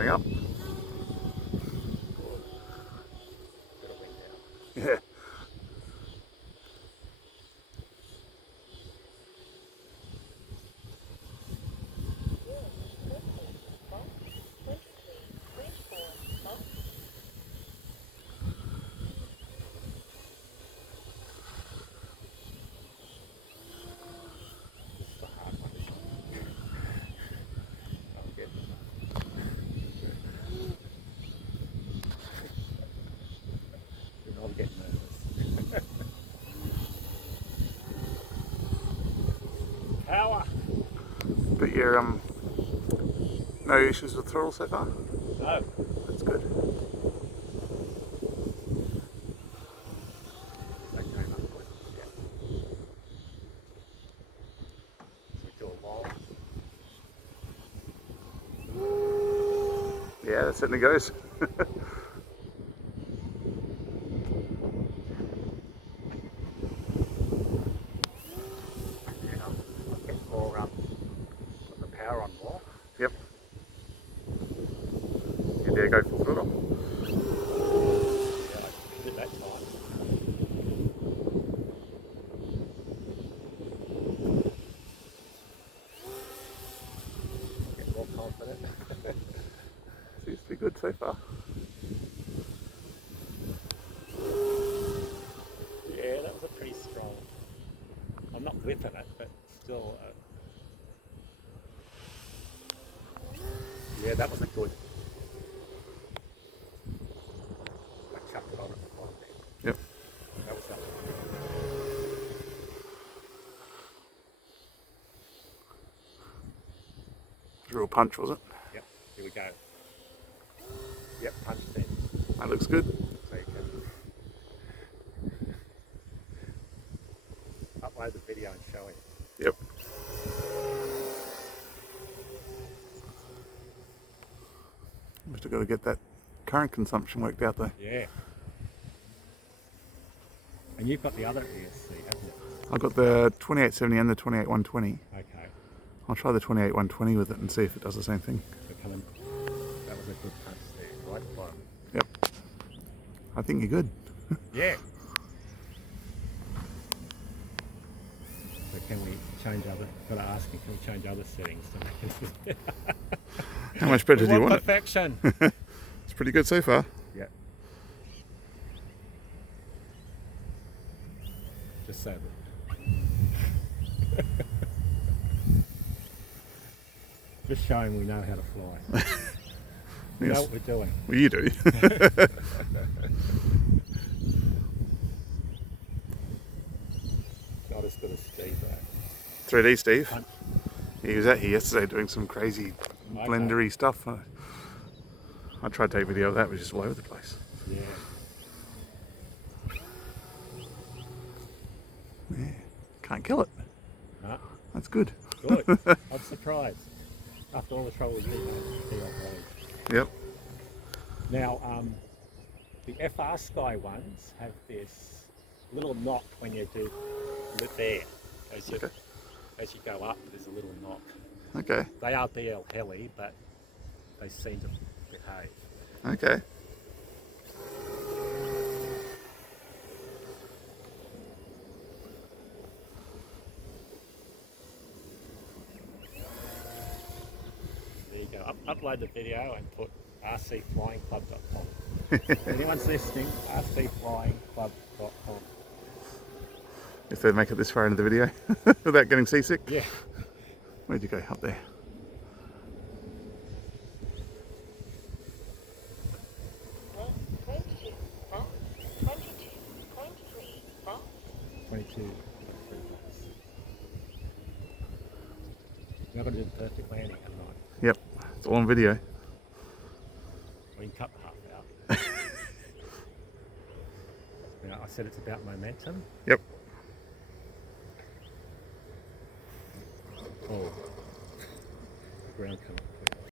Going up. Yeah. I'll get nervous. Power! But you're no issues with throttle so far? No. That's good. Yeah, that certainly goes. Yep. You dare go full throttle? Yeah, I did that time. Get more confident. Seems to be good so far. Yeah, that was a pretty strong. I'm not whipping it, but still. Yeah, that was a good. I chucked it on at the bottom there. Yep. That was that. It was a real punch, was it? Yep, here we go. Yep, punch then. That looks good. So you can upload the video and show it. Yep. We've still got to get that current consumption worked out though. Yeah. And you've got the other ESC, haven't you? I've got the 2870 and the 28120. Okay. I'll try the 28120 with it and see if it does the same thing. So coming, that was a good punch there, right at the bottom. Yep. I think you're good. Yeah. So can we change other, gotta ask you, can we change other settings to make it? How much better do you want perfection. it? It's pretty good so far. Yeah. Just so that. Just showing we know how to fly. We know what we're doing. Well, you do. Not as good as Steve though. 3D Steve. Punch. He was out here yesterday doing some crazy blendery stuff. I tried to take video of that, it was just all over the place. Yeah. Yeah. Can't kill it. No. That's good. Good. I'm surprised. After all the trouble we've been on. Yep. Now, the FR Sky ones have this little knock when you do it there. As you go up, there's a little knock. Okay. They are BL heli, but they seem to behave. Okay. There you go. Upload the video and put rcflyingclub.com. If anyone's listening, rcflyingclub.com. If they make it this far into the video without getting seasick. Yeah. Where'd you go? Up there. You're not going to do the perfect landing, am I? Yep. It's all on video. We can cut the half out. I said it's about momentum. Yep.